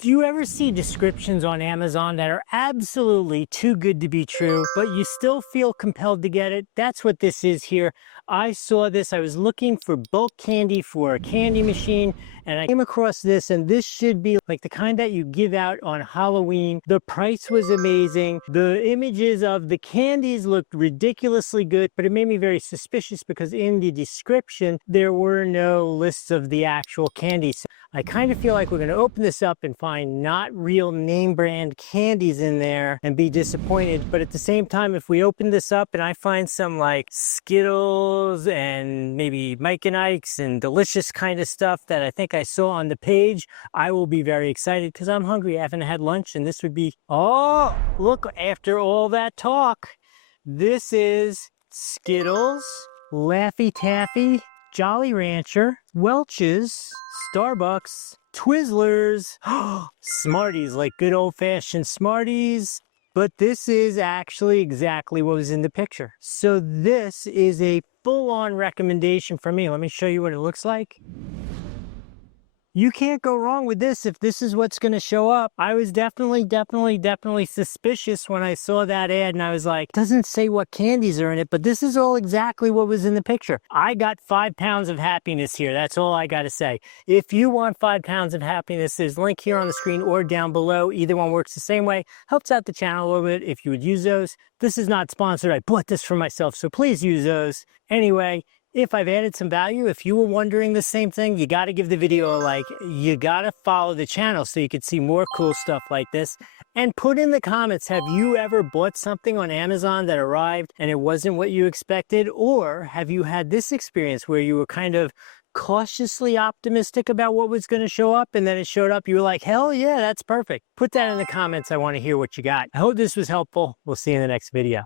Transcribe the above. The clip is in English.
Do you ever see descriptions on Amazon that are absolutely too good to be true, but you still feel compelled to get it? That's what this is here. I saw this. I was looking for bulk candy for a candy machine, and I came across this, and this should be like the kind that you give out on Halloween. The price was amazing. The images of the candies looked ridiculously good, but it made me very suspicious because in the description, there were no lists of the actual candies. I kind of feel like we're going to open this up and find not real name brand candies in there and be disappointed. But at the same time, if we open this up and I find some like Skittles and maybe Mike and Ike's and delicious kind of stuff that I think I saw on the page, I will be very excited because I'm hungry. I haven't had lunch, and this would be, oh, look, after all that talk, this is Skittles, Laffy Taffy, Jolly Rancher, Welch's, Starbucks, Twizzlers, Smarties, like good old-fashioned Smarties. But this is actually exactly what was in the picture. So this is a full-on recommendation for me. Let me show you what it looks like. You can't go wrong with this if this is what's going to show up. I was definitely suspicious when I saw that ad, and I was like, doesn't say what candies are in it, but this is all exactly what was in the picture. I got 5 pounds of happiness here. That's all I got to say. If you want 5 pounds of happiness, there's a link here on the screen or down below. Either one works the same way. Helps out the channel a little bit if you would use those. This is not sponsored. I bought this for myself, so please use those. Anyway, if I've added some value, if you were wondering the same thing, you got to give the video a like. You got to follow the channel so you can see more cool stuff like this. And put in the comments, have you ever bought something on Amazon that arrived and it wasn't what you expected? Or have you had this experience where you were kind of cautiously optimistic about what was going to show up, and then it showed up, you were like, hell yeah, that's perfect. Put that in the comments. I want to hear what you got. I hope this was helpful. We'll see you in the next video.